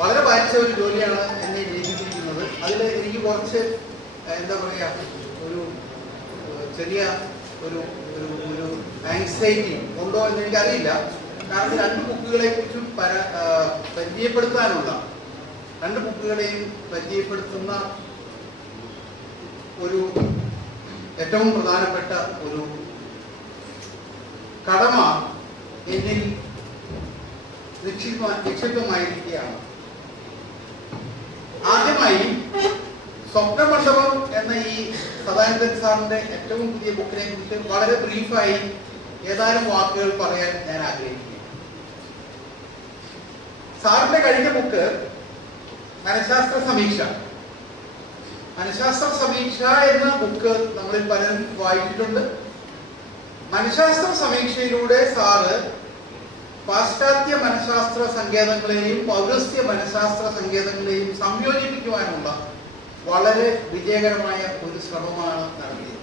വളരെ വായിച്ച ഒരു ജോലിയാണ് എന്നെ ജയിപ്പിച്ചിരിക്കുന്നത്. അതിൽ എനിക്ക് കുറച്ച് എന്താ പറയുക, ഒരു ചെറിയ ഒരു ഒരു ആങ്സൈറ്റി ഉണ്ടോ എന്ന് എനിക്കറിയില്ല. കാരണം രണ്ട് ബുക്കുകളെക്കുറിച്ചും രണ്ട് ബുക്കുകളെയും പരിചയപ്പെടുത്തുന്ന ഒരു ഏറ്റവും പ്രധാനപ്പെട്ട ഒരു കടമ എന്നിൽ നിക്ഷിപ്തമായിരിക്കുകയാണ്. ആദ്യമായി സ്വപ്നമണ്ഡപം എന്ന ഈ സദാനന്ദൻ സാറിന്റെ ഏറ്റവും പുതിയ ബുക്കിനെ കുറിച്ച് വളരെ ബ്രീഫായി ഏതാനും വാക്കുകൾ പറയാൻ ഞാൻ ആഗ്രഹിക്കുന്നു. സാറിന്റെ കഴിഞ്ഞ ബുക്ക് മനഃശാസ്ത്ര സമീക്ഷ എന്ന ബുക്ക് നമ്മളിൽ പലരും വായിച്ചിട്ടുണ്ട്. മനഃശാസ്ത്ര സമീക്ഷയിലൂടെ സാറ് പാശ്ചാത്യ മനഃശാസ്ത്ര സങ്കേതങ്ങളെയും പൗരസ്ത്യ മനഃശാസ്ത്ര സങ്കേതങ്ങളെയും സംയോജിപ്പിക്കുവാനുള്ള വളരെ വിജയകരമായ ഒരു ശ്രമമാണ് നടത്തിയത്.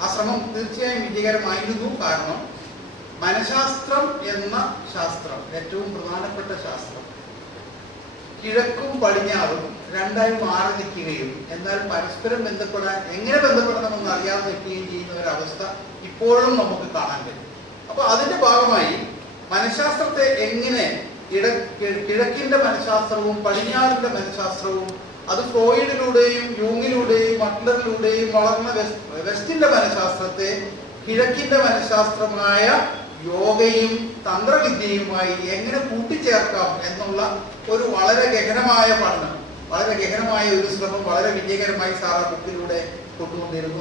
ആ ശ്രമം തീർച്ചയായും വിജയകരമായിരുന്നു. കാരണം മനഃശാസ്ത്രം എന്ന ശാസ്ത്രം, ഏറ്റവും പ്രധാനപ്പെട്ട ശാസ്ത്രം, കിഴക്കും പടിഞ്ഞാറും രണ്ടായി മാറി നിൽക്കുകയും എന്നാൽ പരസ്പരം എങ്ങനെ ബന്ധപ്പെടണമെന്ന് അറിയാതെ നിൽക്കുകയും ചെയ്യുന്ന ഒരവസ്ഥ ഇപ്പോഴും നമുക്ക് കാണാൻ കഴിയും. അപ്പൊ അതിന്റെ ഭാഗമായി മനഃശാസ്ത്രത്തെ എങ്ങനെ കിഴക്കിന്റെ മനഃശാസ്ത്രവും പടിഞ്ഞാറിന്റെ മനഃശാസ്ത്രവും അത് ഫ്രോയിഡിലൂടെയും യൂങ്ങിലൂടെയും മട്ലറിലൂടെയും വളർന്ന വെസ്റ്റിന്റെ മനഃശാസ്ത്രത്തെ കിഴക്കിന്റെ മനഃശാസ്ത്രമായ യോഗയും തന്ത്രവിദ്യയുമായി എങ്ങനെ കൂട്ടിച്ചേർക്കാം എന്നുള്ള ഒരു വളരെ ഗഹനമായ പഠനം, വളരെ ഗഹനമായ ഒരു ശ്രമം വളരെ വിജയകരമായി സാർ ആ ബുക്കിലൂടെ കൊണ്ടുവന്നിരുന്നു.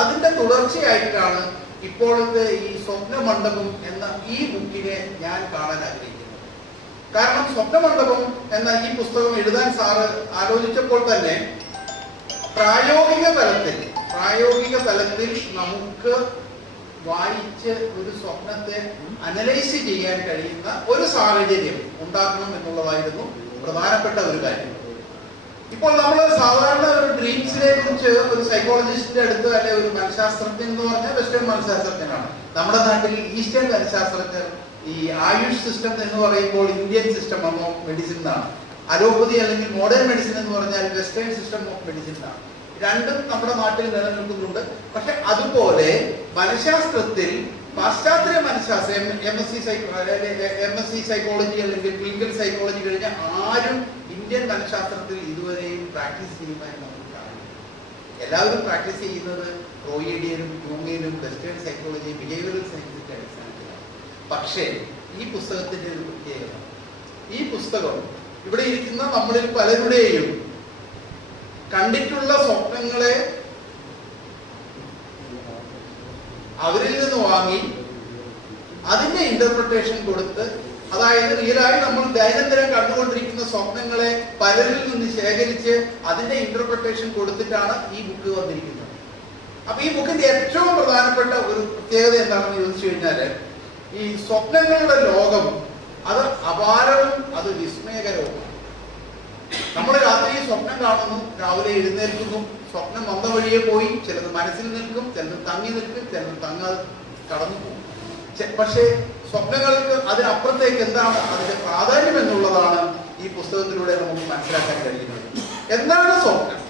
അതിന്റെ തുടർച്ചയായിട്ടാണ് ഇപ്പോഴത്തെ ഈ സ്വപ്നമണ്ഡപം എന്ന ഈ ബുക്കിനെ ഞാൻ കാണാൻ ആഗ്രഹിക്കുന്നത്. കാരണം സ്വപ്നമണ്ഡപം എന്ന ഈ പുസ്തകം എഴുതാൻ സാറ് ആലോചിച്ചപ്പോൾ തന്നെ പ്രായോഗിക തലത്തിൽ നമുക്ക് വായിച്ച് ഒരു സ്വപ്നത്തെ അനലൈസ് ചെയ്യാൻ കഴിയുന്ന ഒരു സാഹചര്യം ഉണ്ടാക്കണം എന്നുള്ളതായിരുന്നു പ്രധാനപ്പെട്ട ഒരു കാര്യം. ഇപ്പോൾ നമ്മൾ സാധാരണ ഒരു ഡ്രീംസിനെ കുറിച്ച് ഒരു സൈക്കോളജിസ്റ്റിന്റെ അടുത്ത് അല്ലെ ഒരു മനഃശാസ്ത്രജ്ഞൻ എന്ന് പറഞ്ഞാൽ വെസ്റ്റേൺ മനഃശാസ്ത്രജ്ഞനാണ്. നമ്മുടെ നാട്ടിൽ ഈസ്റ്റേൺ മനഃശാസ്ത്രജ്ഞർ ഈ ആയുഷ് സിസ്റ്റം എന്ന് പറയുമ്പോൾ ഇന്ത്യൻ സിസ്റ്റം ഓഫ് മെഡിസിൻ എന്നാണ്. അലോപ്പതി അല്ലെങ്കിൽ മോഡേൺ മെഡിസിൻ എന്ന് പറഞ്ഞാൽ വെസ്റ്റേൺ സിസ്റ്റം ഓഫ് മെഡിസിൻ എന്നാണ്. രണ്ടും നമ്മുടെ നാട്ടിൽ നിലനിൽക്കുന്നുണ്ട്. പക്ഷെ അതുപോലെ മനഃശാസ്ത്രത്തിൽ പാശ്ചാത്യ മനഃശാസ്ത്രം MSc സൈക്കോളജി അല്ലെങ്കിൽ ക്ലിനിക്കൽ സൈക്കോളജി കഴിഞ്ഞ ആരും ഇന്ത്യൻ മനഃശാസ്ത്രത്തിൽ ഇതുവരെയും പ്രാക്ടീസ് ചെയ്യുന്നതായി നമുക്ക് കാണും. എല്ലാവരും പ്രാക്ടീസ് ചെയ്യുന്നത് ഫ്രോയിഡിയനും യൂങ്ങിയനും വെസ്റ്റേൺ സൈക്കോളജി ബിഹേവിയറൽ സയൻസിന്റെ അടിസ്ഥാനത്തിലാണ്. പക്ഷേ ഈ പുസ്തകത്തിന്റെ ഒരു പ്രത്യേകത, ഈ പുസ്തകം ഇവിടെ ഇരിക്കുന്ന നമ്മളിൽ പലരുടെയും കണ്ടിട്ടുള്ള സ്വപ്നങ്ങളെ അവരിൽ നിന്ന് വാങ്ങി അതിന്റെ ഇന്റർപ്രിട്ടേഷൻ കൊടുത്ത്, അതായത് റിയലായി നമ്മൾ ദൈനംദിനം കണ്ടുകൊണ്ടിരിക്കുന്ന സ്വപ്നങ്ങളെ പലരിൽ നിന്ന് ശേഖരിച്ച് അതിന്റെ ഇന്റർപ്രിട്ടേഷൻ കൊടുത്തിട്ടാണ് ഈ ബുക്ക് വന്നിരിക്കുന്നത്. അപ്പൊ ഈ ബുക്കിന്റെ ഏറ്റവും പ്രധാനപ്പെട്ട ഒരു പ്രത്യേകത എന്താണെന്ന് ചോദിച്ചു കഴിഞ്ഞാല്, ഈ സ്വപ്നങ്ങളുടെ ലോകം അത് അപാരവും അത് വിസ്മയകരവുമാണ്. നമ്മൾ രാത്രി സ്വപ്നം കാണുന്നു, രാവിലെ എഴുന്നേൽക്കുന്നു, സ്വപ്നം വന്ന വഴിയെ പോയി, ചിലത് മനസ്സിൽ നിൽക്കും, ചിലത് തങ്ങി നിൽക്കും, ചിലത് തങ്ങാതെ കടന്നു പോകും. പക്ഷേ സ്വപ്നങ്ങൾക്ക് അതിനപ്പുറത്തേക്ക് എന്താണ് അതിന്റെ പ്രാധാന്യം എന്നുള്ളതാണ് ഈ പുസ്തകത്തിലൂടെ നമുക്ക് മനസ്സിലാക്കാൻ കഴിയുന്നത്. എന്താണ് സ്വപ്നം?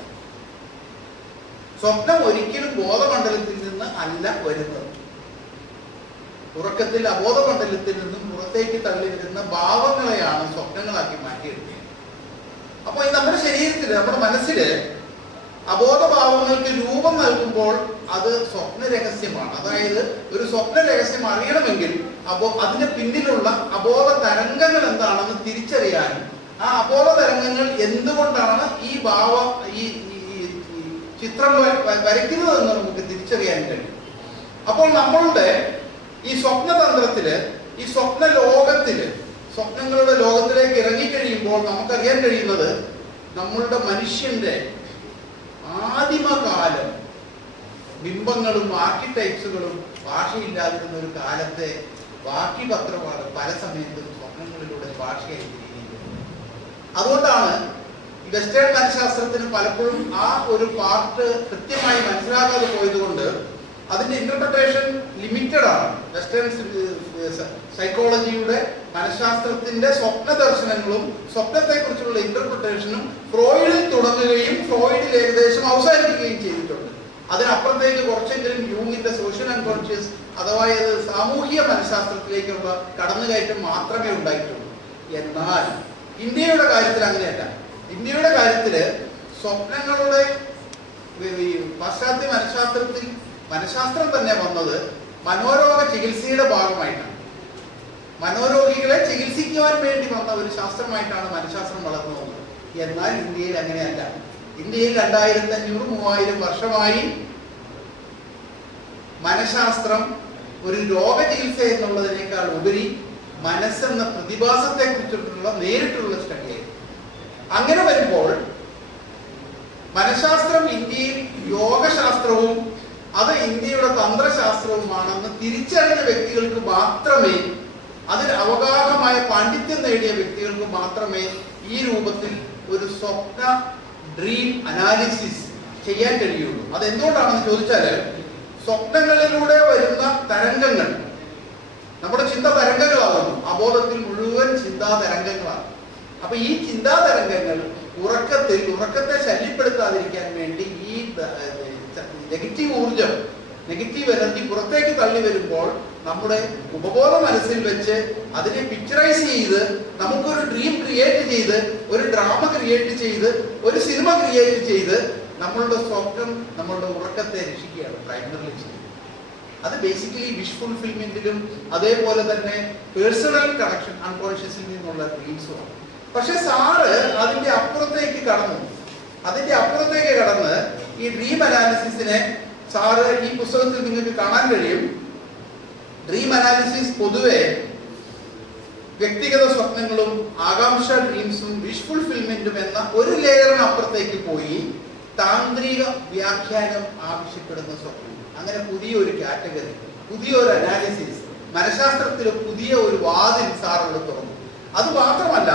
സ്വപ്നം ഒരിക്കലും ബോധമണ്ഡലത്തിൽ നിന്ന് അല്ല വരുന്നത്. ഉറക്കത്തിൽ അബോധമണ്ഡലത്തിൽ നിന്നും പുറത്തേക്ക് തള്ളി വരുന്ന ഭാവങ്ങളെയാണ് സ്വപ്നങ്ങളാക്കി മാറ്റിയെടുക്കുന്നത്. അപ്പൊ നമ്മുടെ ശരീരത്തിൽ, നമ്മുടെ മനസ്സില് അബോധഭാവങ്ങൾക്ക് രൂപം നൽകുമ്പോൾ അത് സ്വപ്ന രഹസ്യമാണ്. അതായത് ഒരു സ്വപ്ന രഹസ്യം അറിയണമെങ്കിൽ അതിന്റെ പിന്നിലുള്ള അബോധ തരംഗങ്ങൾ എന്താണെന്ന് തിരിച്ചറിയാനും ആ അബോധ തരംഗങ്ങൾ എന്തുകൊണ്ടാണ് ഈ ചിത്രം വരയ്ക്കുന്നതെന്ന് നമുക്ക് തിരിച്ചറിയാൻ കഴിയും. അപ്പോൾ നമ്മളുടെ ഈ സ്വപ്നതന്ത്രത്തില്, ഈ സ്വപ്ന ലോകത്തില്, സ്വപ്നങ്ങളുടെ ലോകത്തിലേക്ക് ഇറങ്ങിക്കഴിയുമ്പോൾ നമുക്കറിയാൻ കഴിയുന്നത് നമ്മളുടെ മനുഷ്യന്റെ ആദിമകാലം ബിംബങ്ങളും ആർക്കിടൈപ്സുകളും ഭാഷയില്ലാതിരുന്ന ഒരു കാലത്തെ ബാക്കി പത്രമാണ് പല സമയത്തും സ്വപ്നങ്ങളിലൂടെ ഭാഷയായി തിരികെ. അതുകൊണ്ടാണ് വെസ്റ്റേൺ മനഃശാസ്ത്രത്തിന് പലപ്പോഴും ആ ഒരു പാർട്ട് കൃത്യമായി മനസ്സിലാക്കാതെ പോയതുകൊണ്ട് അതിന്റെ ഇന്റർപ്രിട്ടേഷൻ ലിമിറ്റഡ് ആണ്. വെസ്റ്റേൺ സൈക്കോളജിയുടെ മനഃശാസ്ത്രത്തിന്റെ സ്വപ്ന ദർശനങ്ങളും സ്വപ്നത്തെക്കുറിച്ചുള്ള ഇന്റർപ്രിട്ടേഷനും ഫ്രോയിഡിൽ തുടങ്ങുകയും ഫ്രോയിഡിൽ ഏകദേശം അവസാനിക്കുകയും ചെയ്തിട്ടുണ്ട്. അതിനപ്പുറത്തേക്ക് കുറച്ചെങ്കിലും യൂങ്ങിന്റെ സോഷ്യൽ അൺകോൺഷ്യസ് അഥവാ സാമൂഹിക മനഃശാസ്ത്രത്തിലേക്കുള്ള കടന്നുകയറ്റം മാത്രമേ ഉണ്ടായിട്ടുള്ളൂ. എന്നാൽ ഇന്ത്യയുടെ കാര്യത്തിൽ അങ്ങനെയല്ല. ഇന്ത്യയുടെ കാര്യത്തില് സ്വപ്നങ്ങളുടെ പാശ്ചാത്യ മനഃശാസ്ത്രം തന്നെ വന്നത് മനോരോഗ ചികിത്സയുടെ ഭാഗമായിട്ടാണ്. മനോരോഗികളെ ചികിത്സിക്കുവാൻ വേണ്ടി വന്ന ഒരു ശാസ്ത്രമായിട്ടാണ് മനഃശാസ്ത്രം വളർന്നു വന്നത്. എന്നാൽ ഇന്ത്യയിൽ അങ്ങനെയല്ല. ഇന്ത്യയിൽ 2500-3000 വർഷമായി മനഃശാസ്ത്രം ഒരു രോഗചികിത്സ എന്നുള്ളതിനേക്കാൾ ഉപരി മനസ്സെന്ന പ്രതിഭാസത്തെ കുറിച്ചിട്ടുള്ള നേരിട്ടുള്ള സ്റ്റഡിയായിരുന്നു. അങ്ങനെ വരുമ്പോൾ മനഃശാസ്ത്രം ഇന്ത്യയിൽ യോഗശാസ്ത്രവും അത് ഇന്ത്യയുടെ തന്ത്രശാസ്ത്രവുമാണെന്ന് തിരിച്ചറിഞ്ഞ വ്യക്തികൾക്ക് മാത്രമേ, അതിൽ അവഗാഹമായ പാണ്ഡിത്യം നേടിയ വ്യക്തികൾക്ക് മാത്രമേ ഈ രൂപത്തിൽ ഒരു സ്വപ്ന ഡ്രീം അനാലിസിസ് ചെയ്യാൻ കഴിയുള്ളൂ. അതെന്തുകൊണ്ടാണെന്ന് ചോദിച്ചാൽ, സ്വപ്നങ്ങളിലൂടെ വരുന്ന തരംഗങ്ങൾ നമ്മുടെ ചിന്ത തരംഗങ്ങളാകുന്നു. അബോധത്തിൽ മുഴുവൻ ചിന്താ തരംഗങ്ങളാണ്. അപ്പൊ ഈ ചിന്താ തരംഗങ്ങൾ ഉറക്കത്തെ ശല്യപ്പെടുത്താതിരിക്കാൻ വേണ്ടി ഈ നെഗറ്റീവ് ഊർജം, നെഗറ്റീവ് എനർജി പുറത്തേക്ക് തള്ളി വരുമ്പോൾ നമ്മുടെ ഉപബോധ മനസ്സിൽ വെച്ച് അതിനെ പിക്ചറൈസ് ചെയ്ത് നമുക്കൊരു ഡ്രീം ക്രിയേറ്റ് ചെയ്ത്, ഒരു ഡ്രാമ ക്രിയേറ്റ് ചെയ്ത്, ഒരു സിനിമ ക്രിയേറ്റ് ചെയ്ത് നമ്മളുടെ സ്വപ്നം, നമ്മളുടെ ഉറക്കത്തെ രക്ഷിക്കുകയാണ് പ്രൈമറിലി ചെയ്യുന്നത്. അത് ബേസിക്കലി വിഷ് ഫുൾഫിൽമെന്റിലും അതേപോലെ തന്നെ പേഴ്സണൽ കണക്ഷൻ അൺകോൺഷ്യസിൽ നിന്നുള്ള ഡ്രീംസുമാണ്. പക്ഷെ സാറ് അതിന്റെ അപ്പുറത്തേക്ക് കടന്ന് ഈ ഡ്രീം അനാലിസിസിനെ സാറ് ഈ പുസ്തകത്തിൽ നിങ്ങൾക്ക് കാണാൻ കഴിയും. ഡ്രീം അനാലിസിസ് പൊതുവെ വ്യക്തിഗത സ്വപ്നങ്ങളും ആകാംക്ഷ ഡ്രീംസും വിഷ് ഫുൾഫിൽമെന്റും എന്ന ഒരു ലെയറിനപ്പുറത്തേക്ക് പോയി താന്ത്രിക വ്യാഖ്യാനം ആവശ്യപ്പെടുന്ന സ്വപ്നം. അങ്ങനെ പുതിയൊരു കാറ്റഗറി, പുതിയൊരു അനാലിസിസ്, മനഃശാസ്ത്രത്തിൽ പുതിയ ഒരു വാതിൽ സാറുകൾ തുറന്നു. അത് മാത്രമല്ല,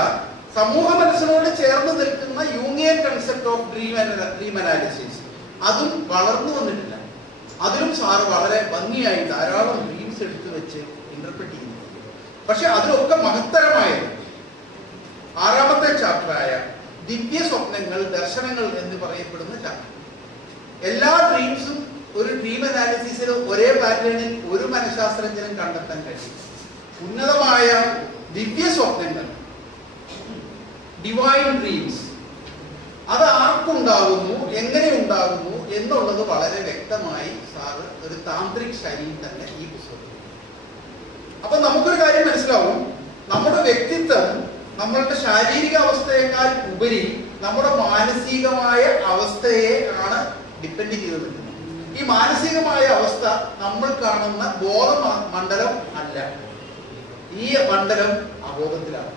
സമൂഹ മനസ്സിനോട് ചേർന്ന് നിൽക്കുന്ന യൂങ്ങിയൻ കൺസെപ്റ്റ് ഓഫ് ഡ്രീം അനാലിസിസ് അതും വളർന്നു വന്നിട്ടില്ല. അതിലും സാറ് വളരെ ഭംഗിയായി ധാരാളം ഡ്രീംസ് എടുത്തു വെച്ച് ഇന്റർപ്രറ്റ് ചെയ്യുന്നു. പക്ഷെ അതിലൊക്കെ മഹത്തരമായത് 6ാമത്തെ ചാപ്റ്ററായ ദിവ്യ സ്വപ്നങ്ങൾ, ദർശനങ്ങൾ എന്ന് പറയപ്പെടുന്ന ചാപ്റ്റർ. എല്ലാ ഡ്രീംസും ഒരു ഡ്രീം അനാലിസിസിൽ ഒരേ പാറ്റേണിൽ ഒരു മനഃശാസ്ത്രജ്ഞനും കണ്ടെത്താൻ കഴിയും. ഉന്നതമായ ദിവ്യ സ്വപ്നങ്ങൾ, ഡിവൈൻ ഡ്രീംസ്, അത് ആർക്കുണ്ടാകുന്നു, എങ്ങനെ ഉണ്ടാകുന്നു എന്നുള്ളത് വളരെ വ്യക്തമായി സാറ് ഒരു താന്ത്രിക് ശൈലിയിൽ തന്നെ ഈ പുസ്തകത്തിൽ. അപ്പൊ നമുക്കൊരു കാര്യം മനസ്സിലാവും, നമ്മുടെ വ്യക്തിത്വം നമ്മളുടെ ശാരീരിക അവസ്ഥയേക്കാൾ ഉപരി നമ്മുടെ മാനസികമായ അവസ്ഥയെ ആണ് ഡിപ്പെൻഡ് ചെയ്ത് നിൽക്കുന്നത്. ഈ മാനസികമായ അവസ്ഥ നമ്മൾ കാണുന്ന ബോധമണ്ഡലം അല്ല, ഈ മണ്ഡലം അബോധത്തിലാണ്.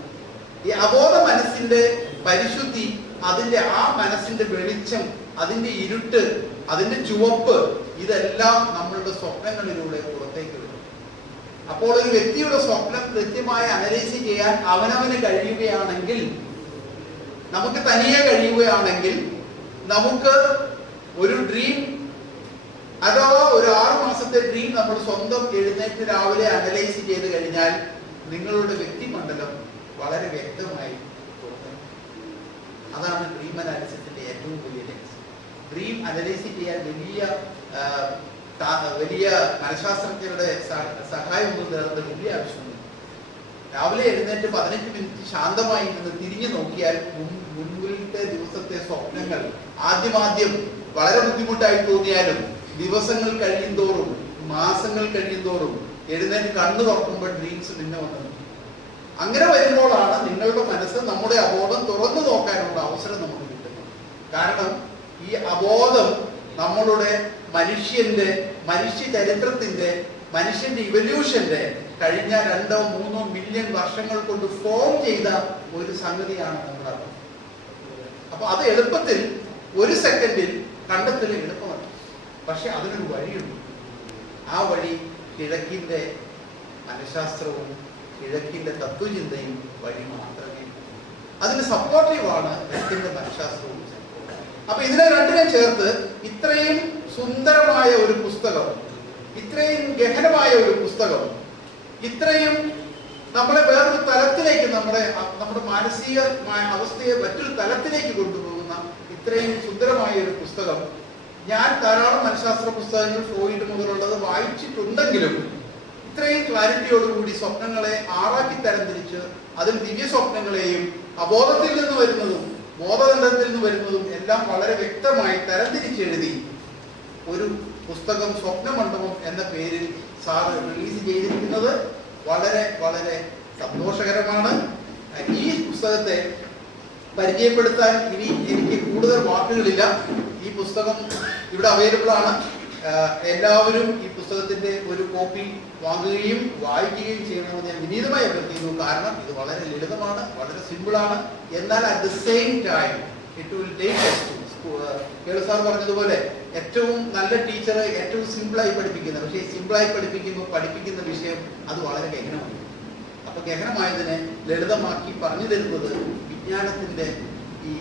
ഈ അബോധ മനസ്സിന്റെ പരിശുദ്ധി, അതിന്റെ ആ മനസ്സിന്റെ വെളിച്ചം, അതിന്റെ ഇരുട്ട്, അതിന്റെ ചുവപ്പ്, ഇതെല്ലാം നമ്മളുടെ സ്വപ്നങ്ങളിലൂടെ പുറത്തേക്ക് വരും. അപ്പോൾ ഒരു വ്യക്തിയുടെ സ്വപ്നം കൃത്യമായി അനലൈസ് ചെയ്യാൻ അവനവന് കഴിയുകയാണെങ്കിൽ, നമുക്ക് തനിയെ കഴിയുകയാണെങ്കിൽ, നമുക്ക് ഒരു ഡ്രീം അഥവാ ഒരു 6 മാസത്തെ ഡ്രീം നമ്മൾ സ്വന്തം എഴുന്നേറ്റ് രാവിലെ അനലൈസ് ചെയ്ത് കഴിഞ്ഞാൽ നിങ്ങളുടെ വ്യക്തിമണ്ഡലം വളരെ വ്യക്തമായി തോന്നും. അതാണ് ഡ്രീം അനാലിസിസിന്റെ ഏറ്റവും വലിയ ലക്ഷ്യം. ഡ്രീം അനലൈസ് ചെയ്യാൻ വലിയ മനഃശാസ്ത്രജ്ഞരുടെ സഹായം ഒന്നും നേർന്ന വലിയ ആവശ്യമുണ്ട്. രാവിലെ എഴുന്നേറ്റ് 15 മിനിറ്റ് ശാന്തമായി നിന്ന് തിരിഞ്ഞു നോക്കിയാൽ മുൻപിലത്തെ ദിവസത്തെ സ്വപ്നങ്ങൾ ആദ്യം വളരെ ബുദ്ധിമുട്ടായി തോന്നിയാലും ദിവസങ്ങൾ കഴിയും തോറും, മാസങ്ങൾ കഴിയും തോറും എഴുന്നേറ്റ് കണ്ണു തുറക്കുമ്പോൾ ഡ്രീംസ് പിന്നെ വന്നത്. അങ്ങനെ വരുമ്പോഴാണ് നിങ്ങളുടെ മനസ്സ്, നമ്മുടെ അബോധം തുറന്നു നോക്കാനുള്ള അവസരം നമുക്ക് കിട്ടുന്നത്. കാരണം ഈ അബോധം നമ്മളുടെ മനുഷ്യ ചരിത്രത്തിന്റെ, മനുഷ്യന്റെ ഇവല്യൂഷന്റെ കഴിഞ്ഞ 2-3 മില്യൺ വർഷങ്ങൾ കൊണ്ട് ഫോം ചെയ്ത ഒരു സംഗതിയാണ് നമ്മുടെ അബോധം. അപ്പൊ അത് എളുപ്പത്തിൽ 1 സെക്കൻഡിൽ കണ്ടെത്തൽ എളുപ്പമല്ല. പക്ഷെ അതിനൊരു വഴിയുണ്ട്. ആ വഴി കിഴക്കിന്റെ മനഃശാസ്ത്രവും കിഴക്കിന്റെ തത്വചിന്തയും വഴി മാത്രമേ. അതിന് സപ്പോർട്ടീവാണ് കിഴക്കിന്റെ മനഃശാസ്ത്രവും. അപ്പൊ ഇതിനെ രണ്ടിനെ ചേർത്ത് ഇത്രയും സുന്ദരമായ ഒരു പുസ്തകം, ഇത്രയും ഗഹനമായ ഒരു പുസ്തകം, ഇത്രയും നമ്മളെ വേറൊരു തലത്തിലേക്ക്, നമ്മുടെ മാനസികമായ അവസ്ഥയെ മറ്റൊരു തലത്തിലേക്ക് കൊണ്ടുപോകുന്ന ഇത്രയും സുന്ദരമായ ഒരു പുസ്തകം ഞാൻ ധാരാളം മനഃശാസ്ത്ര പുസ്തകങ്ങൾ ഫ്രോയിഡ് മുതലുള്ളത് വായിച്ചിട്ടുണ്ടെങ്കിലും ഇത്രയും ക്ലാരിറ്റിയോടുകൂടി സ്വപ്നങ്ങളെ ആറാക്കി തരംതിരിച്ച് അതിൽ ദിവ്യ സ്വപ്നങ്ങളെയും അബോധത്തിൽ നിന്ന് വരുന്നതും ബോധതന്ത്രത്തിൽ നിന്ന് വരുന്നതും എല്ലാം വളരെ വ്യക്തമായി തരംതിരിച്ചെഴുതി ഒരു പുസ്തകം സ്വപ്നമണ്ഡപം എന്ന പേരിൽ സാറ് റിലീസ് ചെയ്തിരിക്കുന്നത് വളരെ വളരെ സന്തോഷകരമാണ്. ഈ പുസ്തകത്തെ പരിചയപ്പെടുത്താൻ ഇനി എനിക്ക് കൂടുതൽ വാക്കുകളില്ല. ഈ പുസ്തകം ഇവിടെ അവൈലബിൾ ആണ്. എല്ലാവരും ഈ പുസ്തകത്തിന്റെ ഒരു കോപ്പി വാങ്ങുകയും വായിക്കുകയും ചെയ്യണമെന്ന് ഞാൻ വിനീതമായി അഭ്യർത്ഥിക്കുന്നു. കാരണം ഇത് വളരെ ലളിതമാണ്, വളരെ സിമ്പിളാണ്. എന്നാൽ at the same time it will take Kelu sir പറഞ്ഞതുപോലെ ഏറ്റവും നല്ല ടീച്ചർ ഏറ്റവും സിമ്പിളായി പഠിപ്പിക്കുന്നത്. പക്ഷേ സിമ്പിളായി പഠിപ്പിക്കുമ്പോൾ പഠിപ്പിക്കുന്ന വിഷയം അത് വളരെ ഗഹനമാണ്. അപ്പൊ ഗഹനമായതിനെ ലളിതമാക്കി പറഞ്ഞു തരുന്നത് വിജ്ഞാനത്തിന്റെ ഈ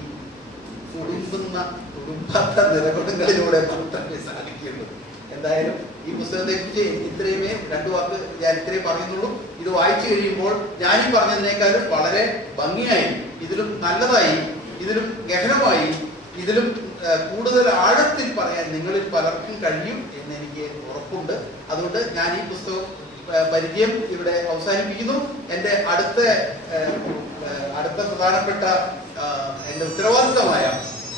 തുടുമ്പാത്ത നിറകുടങ്ങളിലൂടെ മാത്രമേ സാധിക്കുള്ളൂ. എന്തായാലും ഈ പുസ്തകത്തെ കുറിച്ച് ഇത്രയുമേ രണ്ടു വാക്ക് ഞാൻ ഇത്രയും പറയുന്നുള്ളൂ. ഇത് വായിച്ചു കഴിയുമ്പോൾ ഞാനീ പറഞ്ഞതിനേക്കാളും വളരെ ഭംഗിയായി, ഇതിലും നല്ലതായി, ഇതിലും ഗഹനമായി, ഇതിലും കൂടുതൽ ആഴത്തിൽ പറയാൻ നിങ്ങളിൽ പലർക്കും കഴിയും എന്ന് എനിക്ക് ഉറപ്പുണ്ട്. അതുകൊണ്ട് ഞാൻ ഈ പുസ്തകം പരിചയം ഇവിടെ അവസാനിപ്പിക്കുന്നു. എൻ്റെ അടുത്ത പ്രധാനപ്പെട്ട എൻ്റെ ഉത്തരവാദിത്തമായ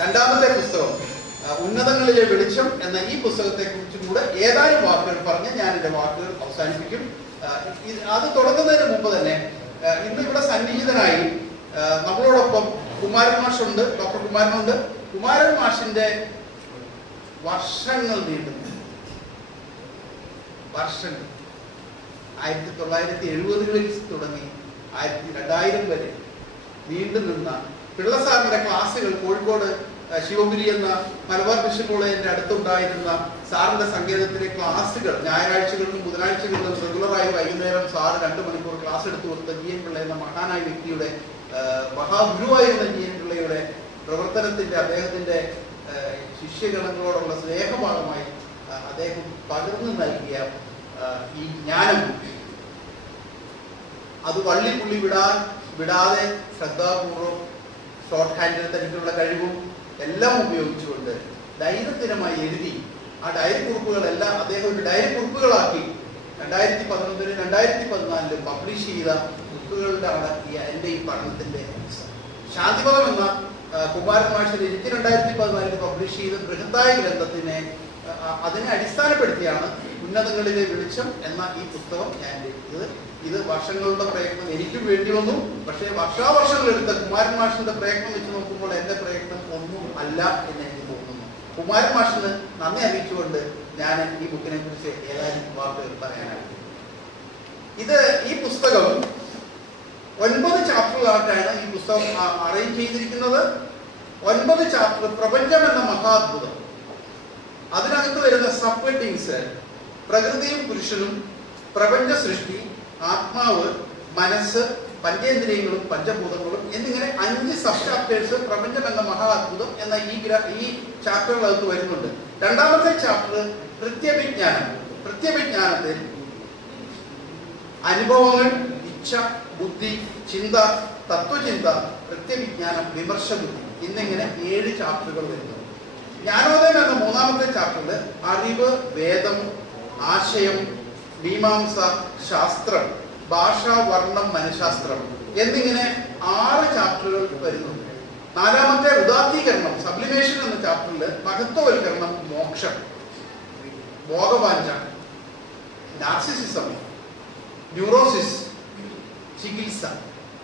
രണ്ടാമത്തെ പുസ്തകം ഉന്നതങ്ങളിലെ വെളിച്ചം എന്ന ഈ പുസ്തകത്തെ കുറിച്ചും കൂടെ ഏതാനും വാക്കുകൾ പറഞ്ഞ് ഞാൻ എൻ്റെ വാക്കുകൾ അവസാനിപ്പിക്കും. അത് തുടങ്ങുന്നതിന് മുമ്പ് തന്നെ ഇന്ന് ഇവിടെ സന്നിഹിതനായി നമ്മളോടൊപ്പം കുമാരൻ മാഷുണ്ട്, ഡോക്ടർ കുമാരനുണ്ട്. കുമാരൻ മാഷിന്റെ വർഷങ്ങൾ നീണ്ടു, വർഷങ്ങൾ 1970-കളിൽ തുടങ്ങി 2000 വരെ നീണ്ടു നിന്ന പിള്ളസാറിന്റെ ക്ലാസ്സുകൾ കോഴിക്കോട് ശിവപുരി എന്ന മലബാർ ബിഷപ്പ് കോളേജിന്റെ അടുത്തുണ്ടായിരുന്ന സാറിന്റെ സംഗീതത്തിലെ ക്ലാസ്സുകൾ ഞായറാഴ്ചകളിലും ബുധനാഴ്ചകളിലും റെഗുലറായി വൈകുന്നേരം സാറ് 2 മണിക്കൂർ ക്ലാസ് എടുത്തു കൊടുത്ത ജി എൻ പിള്ള എന്ന മഹാനായ വ്യക്തിയുടെ മഹാഗുരുവായിരുന്ന ജി എൻ പിള്ളയുടെ പ്രവർത്തനത്തിന്റെ അദ്ദേഹത്തിന്റെ ശിഷ്യഗണങ്ങളോടുള്ള സ്നേഹഭാഗമായി അദ്ദേഹം പകർന്നു നൽകിയ ഈ ജ്ഞാനം അത് വള്ളിപ്പുള്ളി വിടാതെ ശ്രദ്ധാപൂർവം ഷോർട്ട് ഹാൻഡിൽ തനിക്കുള്ള കഴിവും എല്ലാം ഉപയോഗിച്ചുകൊണ്ട് ദൈനംദിനമായി എഴുതി ആ ഡയറി കുറിപ്പുകളെല്ലാം അദ്ദേഹം ഒരു ഡയറി കുറിപ്പുകളാക്കി 2011-ലും 2014-ലും പബ്ലിഷ് ചെയ്ത ബുക്കുകളുടെ എൻ്റെ ഈ പഠനത്തിന്റെ ശാന്തിപദം എന്ന കുമാരൻ മാഷിൽ എനിക്ക് 2014-ൽ പബ്ലിഷ് ചെയ്ത ബൃഹത്തായ ഗ്രന്ഥത്തിനെ അതിനെ അടിസ്ഥാനപ്പെടുത്തിയാണ് ഉന്നതങ്ങളിലെ വെളിച്ചം എന്ന ഈ പുസ്തകം ഞാൻ എഴുതിയത്. ഇത് വർഷങ്ങളുടെ പ്രയത്നം എനിക്കും വേണ്ടി വന്നു. പക്ഷേ വർഷാവർഷങ്ങൾ എടുത്ത കുമാരൻ മാഷിന്റെ പ്രയത്നം വെച്ച് നോക്കുമ്പോൾ എൻ്റെ പ്രയത്നം ഒന്നും അല്ല എന്ന് എനിക്ക് തോന്നുന്നു. കുമാരൻ മാഷിന് നന്ദി അറിയിച്ചുകൊണ്ട് ഞാൻ ഈ ബുക്കിനെ കുറിച്ച് ഏതാനും വാക്കുകൾ പറയാനാണ്. ഈ പുസ്തകം 9 ചാപ്റ്ററുകളായിട്ടാണ് ഈ പുസ്തകം അറേഞ്ച് ചെയ്തിരിക്കുന്നത്. 9 ചാപ്റ്റർ പ്രപഞ്ചം എന്ന മഹാത്ഭുതം. അതിനകത്ത് വരുന്ന സബ് ഹെഡിങ്സ് പ്രകൃതിയും പുരുഷനും, പ്രപഞ്ച സൃഷ്ടി, ആത്മാവ്, മനസ്സ്, പഞ്ചേന്ദ്രിയങ്ങളും പഞ്ചഭൂതങ്ങളും എന്നിങ്ങനെ 5 സബ് ചാപ്റ്റേഴ്സ് പ്രപഞ്ചം എന്ന മഹാത്ഭുതം എന്ന ഈ ചാപ്റ്ററുകളകത്ത് വരുന്നുണ്ട്. രണ്ടാമത്തെ ചാപ്റ്റർ പ്രത്യഭിജ്ഞാനം. പ്രത്യഭിജ്ഞാനത്തിൽ അനുഭവങ്ങൾ, ഇച്ഛ, ബുദ്ധി, ചിന്ത, തത്വചിന്ത, പ്രത്യഭിജ്ഞാനം, വിമർശബുദ്ധി എന്നിങ്ങനെ 7 ചാപ്റ്ററുകൾ വരുന്നു. ജ്ഞാനോദയം എന്ന 3ാമത്തെ ചാപ്റ്ററിൽ അറിവ്, വേദം, ആശയം, മീമാംസ, ശാസ്ത്രം, ഭാഷ, വർണ്ണം, മനഃശാസ്ത്രം എന്നിങ്ങനെ 6 ചാപ്റ്ററുകൾ വരുന്നുണ്ട്. 4ാമത്തെ ഉദാത്തീകരണം സബ്ലിമേഷൻ എന്ന ചാപ്റ്ററിൽ മഹത്വവൽക്കരണം, മോക്ഷം, ഭോഗവാഞ്ച, നാർസിസിസം, ന്യൂറോസിസ്, ചികിത്സ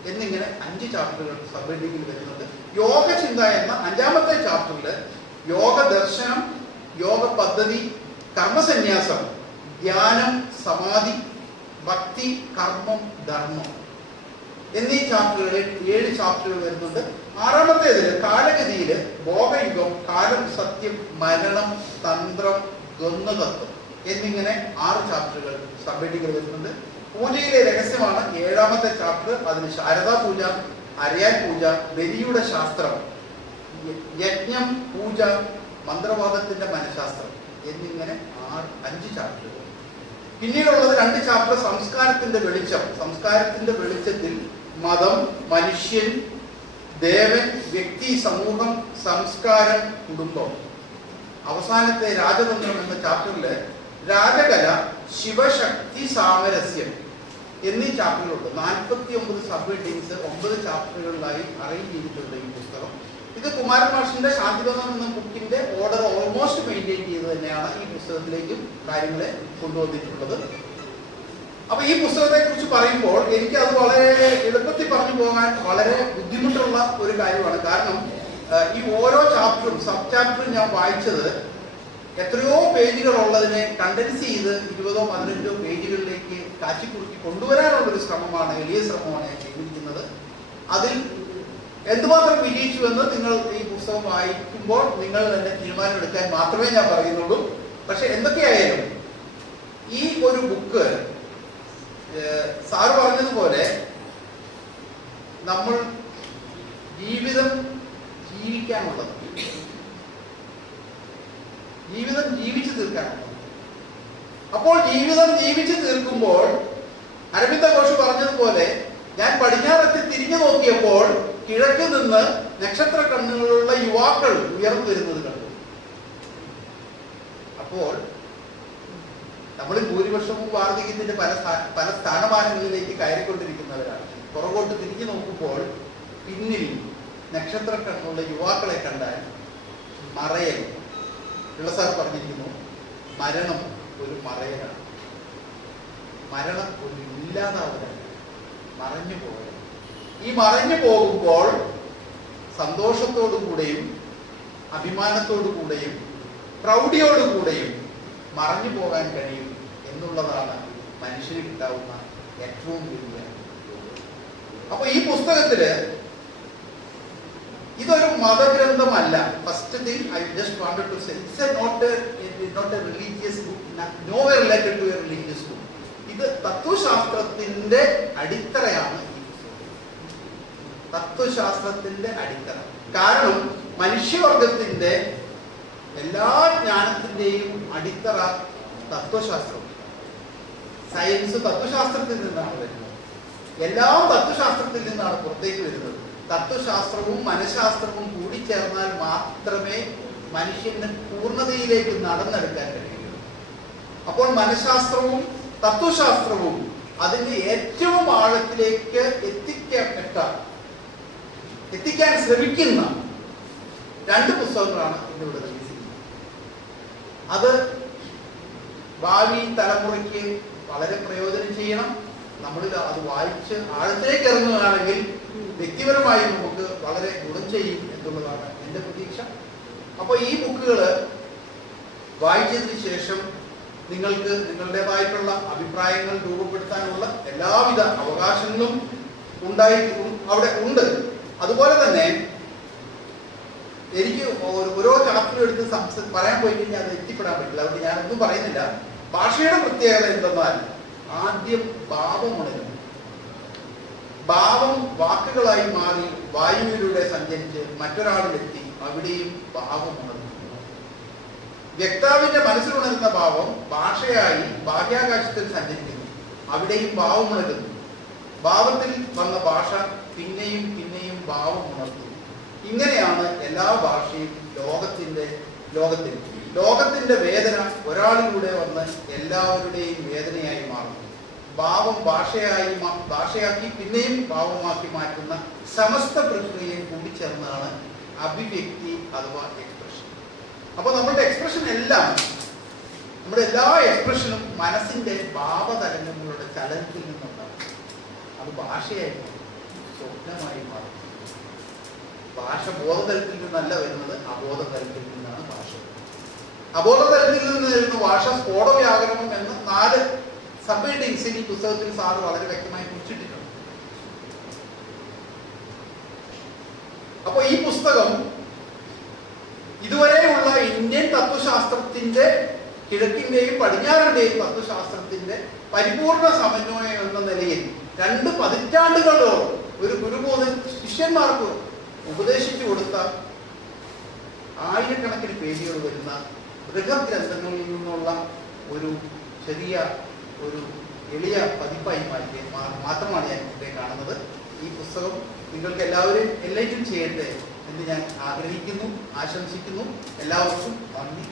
എന്നിങ്ങനെ 5 ചാപ്റ്ററുകൾ സബ് ഹെഡിങ്ങിൽ വരുന്നുണ്ട്. യോഗചിന്ത എന്ന 5ാമത്തെ ചാപ്റ്ററിൽ യോഗ ദർശനം, യോഗ പദ്ധതി, കർമ്മസന്യാസം, ധ്യാനം, സമാധി, ഭക്തി, കർമ്മം, ധർമ്മം എന്നീ ചാപ്റ്ററുകളിൽ 7 ചാപ്റ്ററുകൾ വരുന്നുണ്ട്. 6ാമത്തേതിൽ കാലഗതിയിൽ ഭോഗയുഗം, കാലം, സത്യം, മരണം, തന്ത്രം, ദ്വന്ദ്വതത്വം എന്നിങ്ങനെ 6 ചാപ്റ്ററുകൾ സബ് ഹെഡിങ്ങുകൾ വരുന്നുണ്ട്. പൂജയിലെ രഹസ്യമാണ് 7ാമത്തെ ചാപ്റ്റർ. അതിന് ശാരദാ പൂജ, അരയാൻ പൂജ, ബലിയുടെ ശാസ്ത്രം, യജ്ഞം, പൂജ, മന്ത്രവാദത്തിന്റെ മനഃശാസ്ത്രം എന്നിങ്ങനെ 5 ചാപ്റ്ററുകൾ. പിന്നീടുള്ളത് 2 ചാപ്റ്റർ സംസ്കാരത്തിന്റെ വെളിച്ചം. സംസ്കാരത്തിന്റെ വെളിച്ചത്തിൽ മതം, മനുഷ്യൻ, ദേവൻ, വ്യക്തി, സമൂഹം, സംസ്കാരം, കുടുംബം. അവസാനത്തെ രാജതന്ത്രം എന്ന ചാപ്റ്ററില് രാജകല, ശിവശക്തി, സാമരസ്യം എന്നീ ചാപ്റ്ററുകളുണ്ട്. 49 സബ് ഹെഡിങ്സ് 9 ചാപ്റ്ററുകളിലായി അറേഞ്ച് ചെയ്തിട്ടുണ്ട് ഈ പുസ്തകം. ഇത് കുമാരൻ മാഷിന്റെ ശാന്തിപഥം എന്ന ബുക്കിന്റെ ഓർഡർ ഓൾമോസ്റ്റ് മെയിൻറ്റെയിൻ ചെയ്ത് തന്നെയാണ് ഈ പുസ്തകത്തിലേക്കും കാര്യങ്ങളെ കൊണ്ടുവന്നിട്ടുള്ളത്. അപ്പൊ ഈ പുസ്തകത്തെ കുറിച്ച് പറയുമ്പോൾ എനിക്ക് അത് വളരെ എളുപ്പത്തിൽ പറഞ്ഞു പോകാൻ വളരെ ബുദ്ധിമുട്ടുള്ള ഒരു കാര്യമാണ്. കാരണം ഈ ഓരോ ചാപ്റ്ററും സബ് ചാപ്റ്ററും ഞാൻ വായിച്ചത് എത്രയോ പേജുകൾ ഉള്ളതിനെ കണ്ടൻസ് ചെയ്ത് 20ഓ 15ഓ പേജുകളിലേക്ക് കാച്ചിക്കുറുക്കി കൊണ്ടുവരാനുള്ള ഒരു ശ്രമമാണ്, എളിയ ശ്രമമാണ് ഞാൻ ചെയ്തിരിക്കുന്നത്. അതിൽ എന്തുമാത്രം വിജയിച്ചു എന്ന് നിങ്ങൾ ഈ പുസ്തകം വായിക്കുമ്പോൾ നിങ്ങൾ തന്നെ തീരുമാനമെടുക്കാൻ മാത്രമേ ഞാൻ പറയുന്നുള്ളൂ. പക്ഷെ എന്തൊക്കെയായാലും ഈ ഒരു ബുക്ക് സാറ് പറഞ്ഞതുപോലെ നമ്മൾ ജീവിതം ജീവിക്കാനുള്ളത്, ജീവിതം ജീവിച്ചു തീർക്കാനുള്ളത്. അപ്പോൾ ജീവിതം ജീവിച്ചു തീർക്കുമ്പോൾ അരവിന്ദ ഘോഷ് പറഞ്ഞതുപോലെ ഞാൻ പടിഞ്ഞാറെത്തി തിരിഞ്ഞു നോക്കിയപ്പോൾ കിഴക്ക് നിന്ന് നക്ഷത്ര കണ്ണുകളുള്ള യുവാക്കൾ ഉയർന്നു വരുന്നത് കണ്ടു. അപ്പോൾ നമ്മൾ ഭൂരിപക്ഷവും വാർദ്ധക്യത്തിന്റെ പല സ്ഥാനമാനങ്ങളിലേക്ക് കയറിക്കൊണ്ടിരിക്കുന്നവരാണ്. പുറകോട്ട് തിരിഞ്ഞു നോക്കുമ്പോൾ പിന്നിൽ നക്ഷത്ര കണ്ണുള്ള യുവാക്കളെ കണ്ടാൽ മറയൽ. പിള്ളസാർ പറഞ്ഞിരിക്കുന്നു, മരണം ഒരു മറയലാണ്, മരണം ഒരു ഇല്ലാതാവലാണ്, മറഞ്ഞു പോകണം. ഈ മറഞ്ഞു പോകുമ്പോൾ സന്തോഷത്തോടുകൂടെയും അഭിമാനത്തോടുകൂടെയും പ്രൗഢിയോടുകൂടെയും മറഞ്ഞു പോകാൻ കഴിയും എന്നുള്ളതാണ് മനുഷ്യന് കിട്ടാവുന്ന ഏറ്റവും വലിയ. അപ്പൊ ഈ പുസ്തകത്തില് ഇതൊരു മതഗ്രന്ഥമല്ല. First thing I just wanted to say it's not a religious book, no way related to a religious book. ഇത് തത്വശാസ്ത്രത്തിന്റെ അടിത്തറയാണ്. തത്വശാസ്ത്രത്തിന്റെ അടിത്തറ. കാരണം മനുഷ്യവർഗത്തിന്റെ എല്ലാ ജ്ഞാനത്തിന്റെയും അടിത്തറ തത്വശാസ്ത്രം. സയൻസ് തത്വശാസ്ത്രത്തിൽ നിന്നാണ് വരുന്നത്. എല്ലാം തത്വശാസ്ത്രത്തിൽ നിന്നാണ് പുറത്തേക്ക് വരുന്നത്. തത്വശാസ്ത്രവും മനഃശാസ്ത്രവും കൂടിച്ചേർന്നാൽ മാത്രമേ മനുഷ്യന് പൂർണ്ണതയിലേക്ക് നടന്നെടുക്കാൻ കഴിയൂ. അപ്പോൾ മനഃശാസ്ത്രവും തത്വശാസ്ത്രവും അതിന്റെ ഏറ്റവും ആഴത്തിലേക്ക് എത്തിക്കാൻ ശ്രമിക്കുന്ന 2 പുസ്തകങ്ങളാണ് ഇന്നിവിടെ റിലീസ് ചെയ്യുന്നത്. അത് ഭാവി തലമുറയ്ക്ക് വളരെ പ്രയോജനം ചെയ്യണം. നമ്മളിൽ അത് വായിച്ച് ആഴത്തിലേക്ക് ഇറങ്ങുകയാണെങ്കിൽ വ്യക്തിപരമായി നമുക്ക് വളരെ ഗുണം ചെയ്യും എന്നുള്ളതാണ് എൻ്റെ പ്രതീക്ഷ. അപ്പോൾ ഈ ബുക്കുകൾ വായിച്ചതിന് ശേഷം നിങ്ങൾക്ക് നിങ്ങളുടേതായിട്ടുള്ള അഭിപ്രായങ്ങൾ രൂപപ്പെടുത്താനുള്ള എല്ലാവിധ അവകാശങ്ങളും അവിടെ ഉണ്ട്. അതുപോലെ തന്നെ എനിക്ക് ഓരോ ചാപ്റ്ററും എടുത്ത് പറയാൻ പോയി കഴിഞ്ഞാൽ അത് എത്തിപ്പെടാൻ പറ്റില്ല. അതുകൊണ്ട് ഞാനൊന്നും പറയുന്നില്ല. ഭാഷയുടെ പ്രത്യേകത എന്തെന്നാൽ ആദ്യം ഭാവമുണരും. ഭാവം വാക്കുകളായി മാറി വായുവിലൂടെ സഞ്ചരിച്ച് മറ്റൊരാളിലെത്തി അവിടെയും ഭാവമുണർന്നു. വ്യക്താവിന്റെ മനസ്സിലുണരുന്ന ഭാവം ഭാഷയായി ബാഹ്യാകാശത്തിൽ സഞ്ചരിക്കുന്നു. അവിടെയും ഭാവമുണരുന്നു. ഭാവത്തിൽ വന്ന ഭാഷ പിന്നെയും പിന്നെയും ഭാവമുണർത്തുന്നു. ഇങ്ങനെയാണ് എല്ലാ ഭാഷയും ലോകത്തിന്റെ വേദന ഒരാളിലൂടെ വന്ന് എല്ലാവരുടെയും വേദനയായി മാറുന്നു. ഭാവം ഭാഷയാക്കി പിന്നെയും ഭാവമാക്കി മാറ്റുന്ന സമസ്ത പ്രക്രിയയും കൂടിച്ചേർന്നാണ് അഭിവ്യക്തി അഥവാ എക്സ്പ്രഷൻ. അപ്പോൾ നമ്മുടെ എക്സ്പ്രഷൻ എല്ലാം, നമ്മുടെ എല്ലാ എക്സ്പ്രഷനും മനസ്സിന്റെ ഭാവതരംഗങ്ങളുടെ ചലനത്തിൽ നിന്നുണ്ടാകും. അത് ഭാഷയായി മാറും, സ്വപ്നമായി മാറും. ഭാഷ ബോധതലത്തിൽ നിന്നല്ല വരുന്നത്, അബോധതലത്തിൽ നിന്നാണ് ഭാഷ. അബോധതലത്തിൽ നിന്ന് വരുന്ന ഭാഷ സ്ഫോടവ്യാകരണം എന്ന് 4 സബ് ഹെഡിങ്സിൽ ഈ പുസ്തകത്തിൽ സാറ് വളരെ വ്യക്തമായി കുറിച്ചിട്ടിട്ടുണ്ട്. അപ്പോൾ ഈ പുസ്തകം ഇതുവരെയുള്ള ഇന്ത്യൻ തത്വശാസ്ത്രത്തിന്റെ, കിഴക്കിന്റെയും പടിഞ്ഞാറിന്റെയും തത്വശാസ്ത്രത്തിന്റെ പരിപൂർണ സമന്വയം എന്ന നിലയിൽ 2 പതിറ്റാണ്ടുകളോളം ഒരു ഗുരുബോധൻ ശിഷ്യന്മാർക്ക് ഉപദേശിച്ചു കൊടുത്ത ആയിരക്കണക്കിന് പേജുകൾ വരുന്ന ബൃഹത് ഗ്രന്ഥങ്ങളിൽ നിന്നുള്ള ഒരു ചെറിയ ഒരു എളിയ പതിപ്പായി മാറ്റി മാത്രമാണ് ഞാൻ ഇവിടെ കാണുന്നത്. ഈ പുസ്തകം നിങ്ങൾക്ക് എല്ലാവരും എൻലൈറ്റൻ ചെയ്യട്ടെ എന്ന് ഞാൻ ആഗ്രഹിക്കുന്നു, ആശംസിക്കുന്നു. എല്ലാവർക്കും നന്ദി.